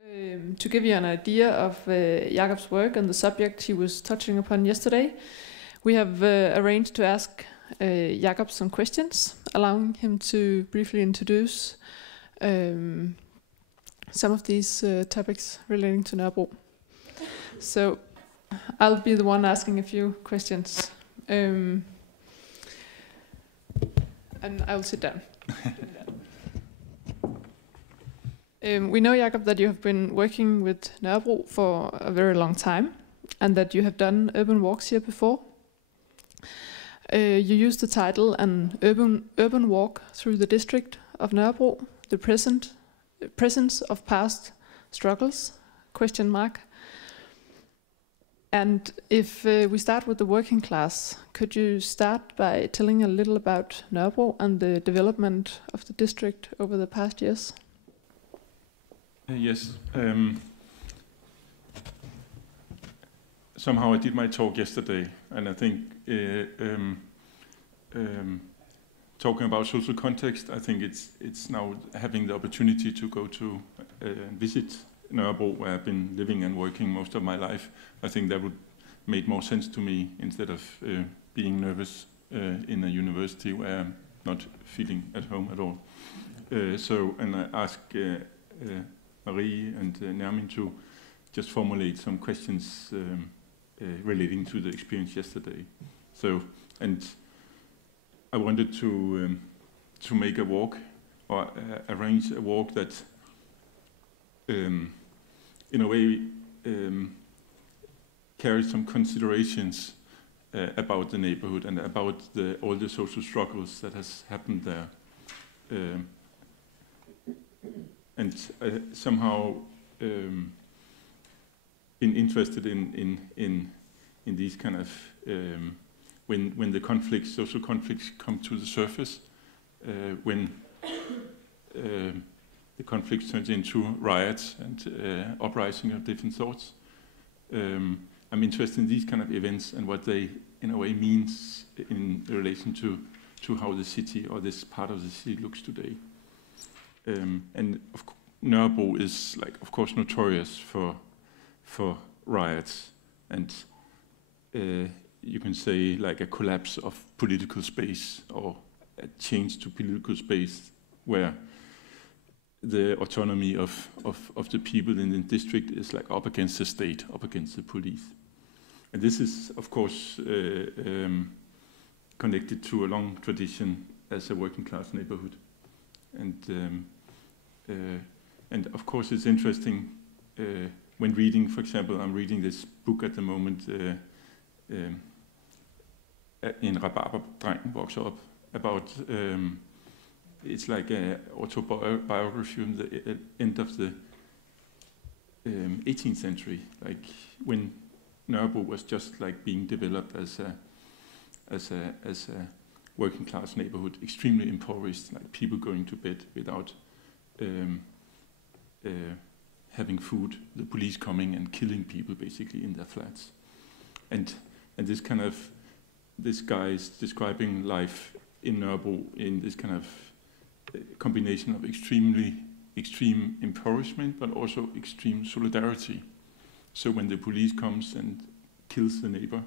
To give you an idea of Jakob's work and the subject he was touching upon yesterday, we have arranged to ask Jakob some questions, allowing him to briefly introduce some of these topics relating to Nørrebro. So I'll be the one asking a few questions, and I'll sit down. We know, Jakob, that you have been working with Nørrebro for a very long time, and that you have done urban walks here before. You use the title "An urban walk through the district of Nørrebro: the presence of past struggles?" ? And if we start with the working class, could you start by telling a little about Nørrebro and the development of the district over the past years? Yes. Somehow I did my talk yesterday, and I think talking about social context, I think it's now having the opportunity to go to visit Nørrebro, where I've been living and working most of my life. I think that would make more sense to me instead of being nervous in a university where I'm not feeling at home at all. And I ask Marie and Nermin to just formulate some questions relating to the experience yesterday. And I wanted to make a walk or arrange a walk that, in a way, carries some considerations about the neighborhood and about all the social struggles that has happened there. And I somehow been interested in these kind of when the social conflicts come to the surface, when the conflict turns into riots and uprising of different sorts. I'm interested in these kind of events and what they, in a way, means in relation to how the city or this part of the city looks today. And Nørrebro is, of course, notorious for riots and you can say like a collapse of political space or a change to political space where the autonomy of the people in the district is like up against the state, up against the police. And this is, of course, connected to a long tradition as a working class neighborhood. And of course, it's interesting when reading, for example, I'm reading this book at the moment, In Rhabarberdrengen vokser op, about, it's like an autobiography from the end of the 18th century, like when Nørrebro was just like being developed as a working class neighborhood, extremely impoverished, like people going to bed without having food, the police coming and killing people basically in their flats. And this guy is describing life in Nørrebro in this kind of combination of extreme impoverishment, but also extreme solidarity. So when the police comes and kills the neighbor,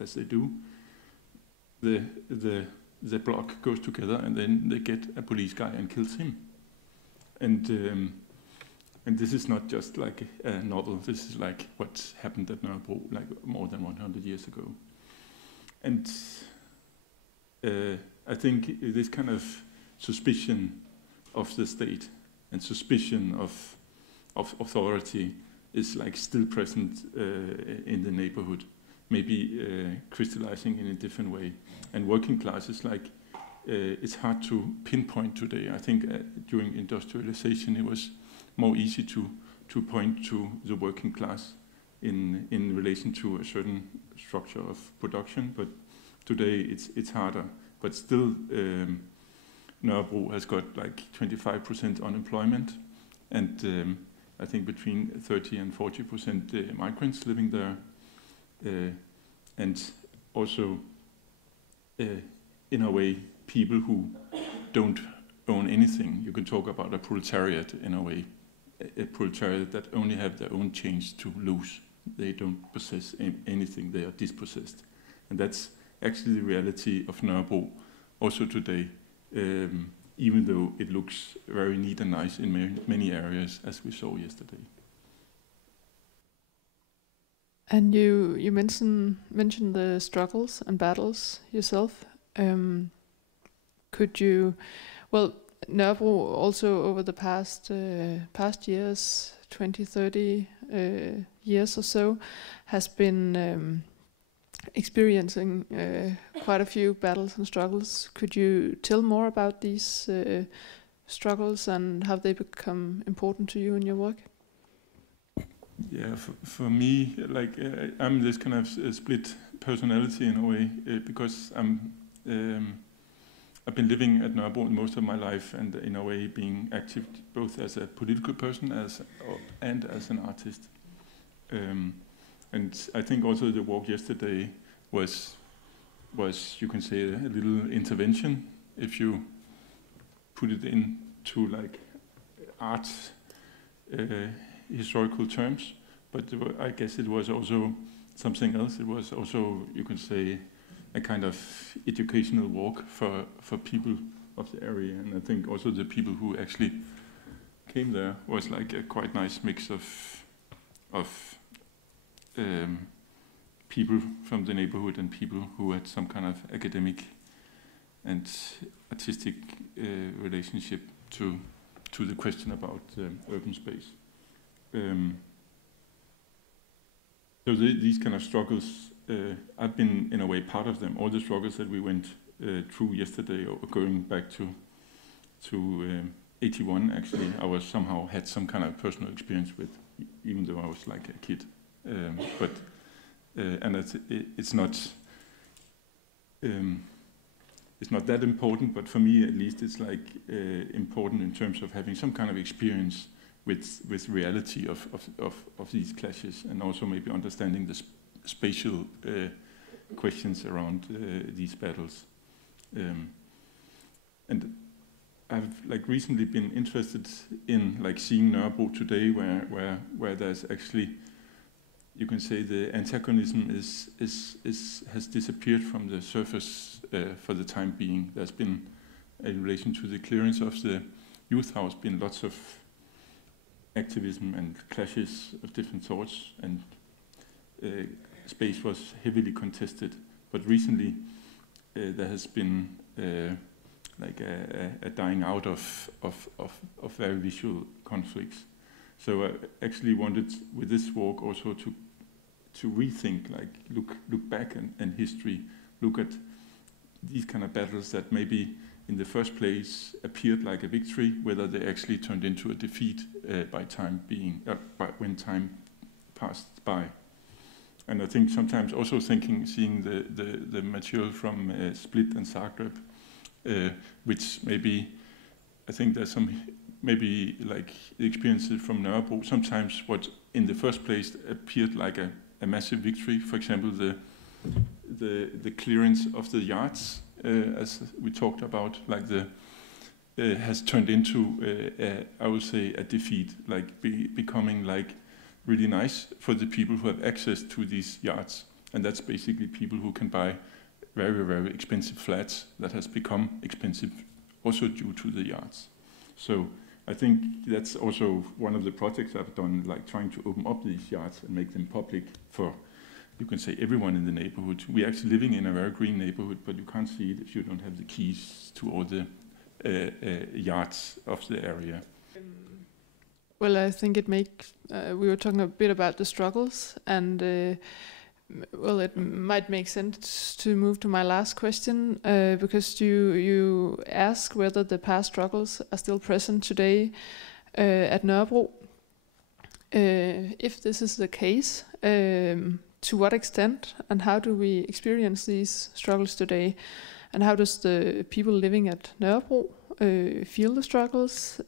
as they do, the block goes together and then they get a police guy and kills him. And this is not just like a novel, this is like what happened at Nørrebro like more than 100 years ago. And I think this kind of suspicion of the state and suspicion of authority is like still present in the neighborhood, maybe crystallizing in a different way. And working class is like, it's hard to pinpoint today. I think during industrialization it was more easy to point to the working class in relation to a certain structure of production, but today it's harder. But still, Nørrebro has got like 25% unemployment, and I think between 30 and 40% migrants living there, and also, in a way, people who don't own anything. You can talk about a proletariat in a way, a proletariat that only have their own change to lose. They don't possess anything, they are dispossessed. And that's actually the reality of Nørrebro also today, even though it looks very neat and nice in many areas, as we saw yesterday. And you mentioned the struggles and battles yourself. Could you, well, Nørrebro also over the past years, 20, 30 years or so, has been experiencing quite a few battles and struggles. Could you tell more about these struggles and how they become important to you in your work? Yeah, for me, like I'm this kind of split personality in a way because I've been living at Nørrebro most of my life, and in a way being active both as a political person and as an artist. And I think also the walk yesterday was you can say a little intervention if you put it into like art historical terms. But I guess it was also something else. It was also, you can say, a kind of educational walk for people of the area. And I think also the people who actually came there was like a quite nice mix of people from the neighborhood and people who had some kind of academic and artistic relationship to the question about urban space. So these kind of struggles, I've been in a way part of them. All the struggles that we went through yesterday, or going back to 81, actually, I was somehow had some kind of personal experience with, even though I was like a kid. But and it's not that important, but for me at least, it's like important in terms of having some kind of experience with reality of these clashes, and also maybe understanding the spatial questions around these battles. And I've like recently been interested in like seeing Nørrebro today, where there's actually, you can say, the antagonism has disappeared from the surface for the time being. There's been, in relation to the clearance of the youth house, been lots of activism and clashes of different sorts, and space was heavily contested. But recently there has been like a dying out of very visual conflicts. So I actually wanted with this walk also to rethink, like look back in history, look at these kind of battles that maybe in the first place appeared like a victory, whether they actually turned into a defeat when time passed by. And I think sometimes also seeing the material from Split and Zagreb, which maybe, I think there's some, maybe like the experiences from Nørrebro, sometimes what in the first place appeared like a massive victory, for example, the clearance of the yards, as we talked about, like has turned into, I would say, a defeat, like becoming like really nice for the people who have access to these yards. And that's basically people who can buy very, very expensive flats that has become expensive also due to the yards. So I think that's also one of the projects I've done, like trying to open up these yards and make them public for, you can say, everyone in the neighborhood. We're actually living in a very green neighborhood, but you can't see it if you don't have the keys to all the yards of the area. Well, I think it makes, we were talking a bit about the struggles, and well, it might make sense to move to my last question, because you ask whether the past struggles are still present today at Nørrebro. If this is the case, to what extent and how do we experience these struggles today? And how does the people living at Nørrebro feel the struggles?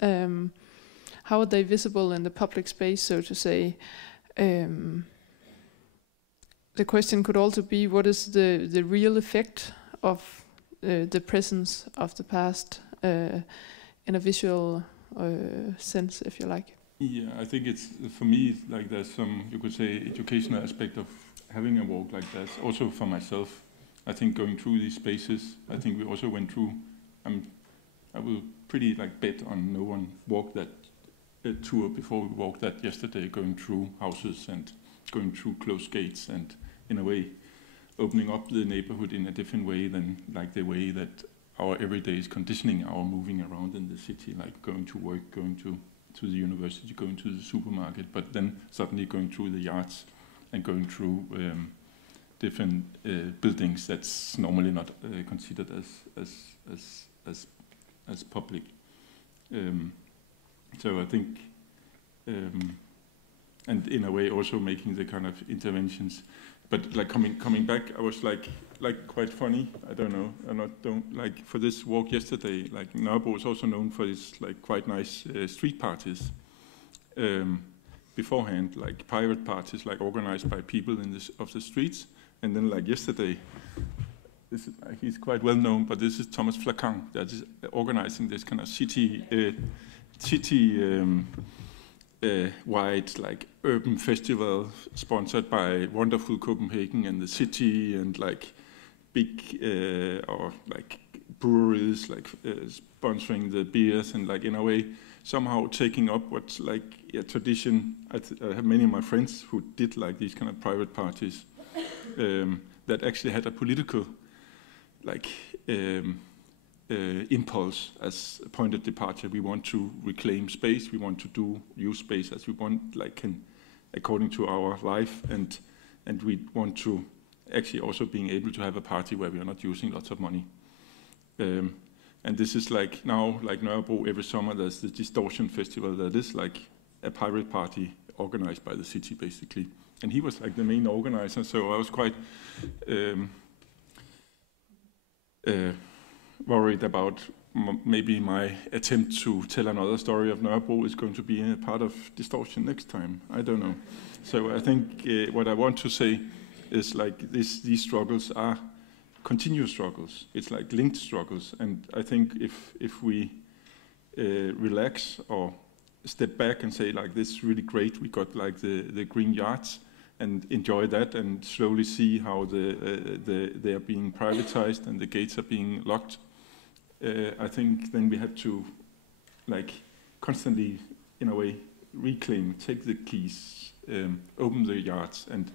How are they visible in the public space, so to say? The question could also be, what is the real effect of the presence of the past in a visual sense, if you like? Yeah, I think it's, for me, like there's some, you could say, educational aspect of having a walk like that. Also for myself, I think going through these spaces, I think we also went through, I will pretty like bet on no one walked that tour before we walked that yesterday, going through houses and going through closed gates and in a way opening up the neighborhood in a different way than like the way that our everyday is conditioning our moving around in the city, like going to work, going to the university, going to the supermarket, but then suddenly going through the yards and going through different buildings that's normally not considered as public. So I think, and in a way also making the kind of interventions. But like coming back, I was like quite funny. I don't know. Don't like for this walk yesterday. Like Nørrebro is also known for its like quite nice street parties. Beforehand, like private parties, like organized by people of the streets. And then like yesterday, he's quite well known, but this is Thomas Flacon that is organizing this kind of city wide like urban festival sponsored by Wonderful Copenhagen and the city and like big or like breweries like sponsoring the beers and like in a way somehow taking up what's like a tradition. I have many of my friends who did like these kind of private parties that actually had a political like impulse as a point of departure. We want to reclaim space. We want to use space as we want, like according to our life, and we want to actually also being able to have a party where we are not using lots of money. And this is like now, like Nørrebro, every summer there's the Distortion Festival that is like a pirate party organized by the city, basically. And he was like the main organizer, so I was quite worried about maybe my attempt to tell another story of Nørrebro is going to be a part of Distortion next time. I don't know. So I think what I want to say is like these struggles are continuous struggles. It's like linked struggles. And I think if we relax or step back and say like, this is really great, we got like the green yards, and enjoy that and slowly see how they are being privatized and the gates are being locked. I think then we have to like constantly, in a way, reclaim, take the keys, open the yards and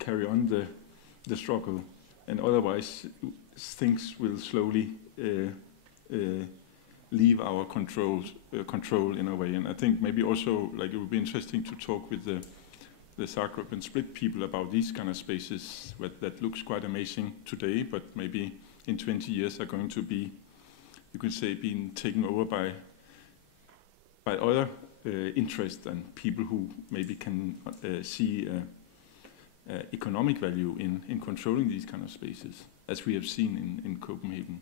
carry on the struggle. And otherwise things will slowly leave our control in a way. And I think maybe also like it would be interesting to talk with the Zagreb and Split people about these kind of spaces that looks quite amazing today, but maybe in 20 years are going to be, you could say, being taken over by other interests and people who maybe can see economic value in controlling these kind of spaces, as we have seen in Copenhagen.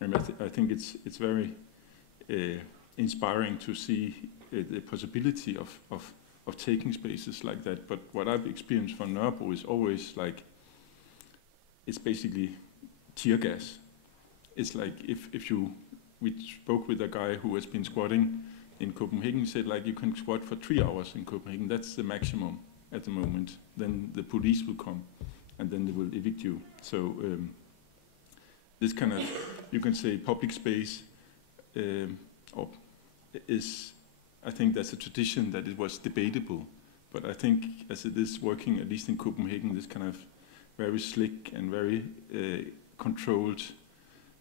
And I think it's very inspiring to see the possibility of taking spaces like that. But what I've experienced from Nørrebro is always like, it's basically tear gas. It's like we spoke with a guy who has been squatting in Copenhagen. He said like, you can squat for 3 hours in Copenhagen. That's the maximum at the moment. Then the police will come and then they will evict you. So this kind of, you can say, public space I think that's a tradition that it was debatable, but I think as it is working, at least in Copenhagen, this kind of very slick and very controlled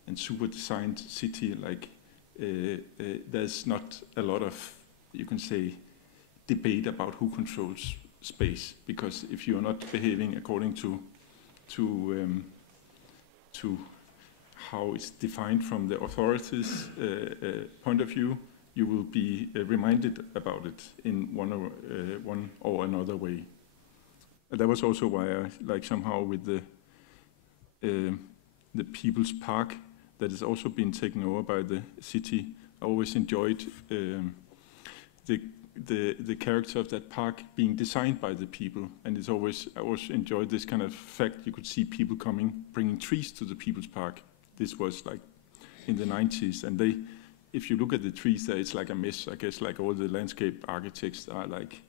and super designed city, like there's not a lot of, you can say, debate about who controls space, because if you are not behaving according to how it's defined from the authorities' point of view, you will be reminded about it in one or another way. And that was also why I like somehow with the People's Park that has also been taken over by the city. I always enjoyed the character of that park being designed by the people, and I always enjoyed this kind of fact. You could see people coming, bringing trees to the People's Park. This was like in the 90s, and if you look at the trees there, it's like a mess. I guess like all the landscape architects are like,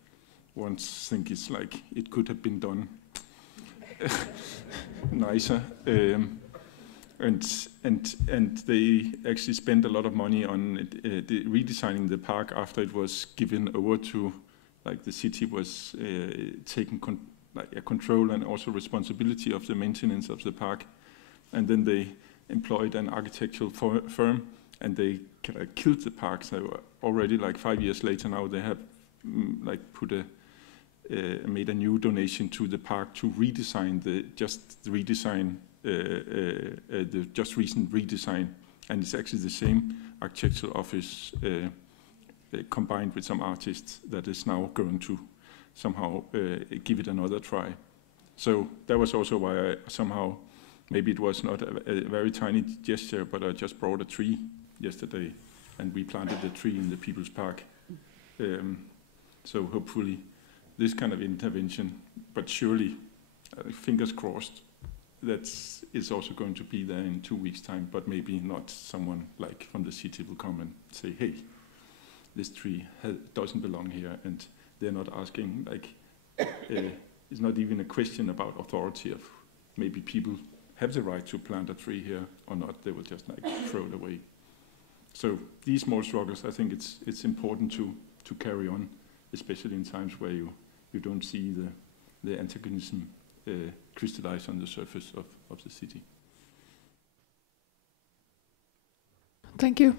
once think it's like it could have been done nicer. And they actually spent a lot of money on redesigning the park after it was given over to, like the city was taking control and also responsibility of the maintenance of the park. And then they employed an architectural firm, and they kind of killed the park. So already like 5 years later now, they have like made a new donation to the park to redesign the just recent redesign, and it's actually the same architectural office combined with some artists that is now going to somehow give it another try. So that was also why I somehow, maybe it was not a very tiny gesture, but I just brought a tree yesterday, and we planted the tree in the People's Park. So hopefully this kind of intervention, but surely, fingers crossed, that is also going to be there in 2 weeks' time, but maybe not someone like from the city will come and say, hey, this tree doesn't belong here, and they're not asking, like, it's not even a question about authority of maybe people have the right to plant a tree here or not, they will just like throw it away. So these small struggles, I think it's important to carry on, especially in times where you don't see the antagonism crystallize on the surface of the city. Thank you.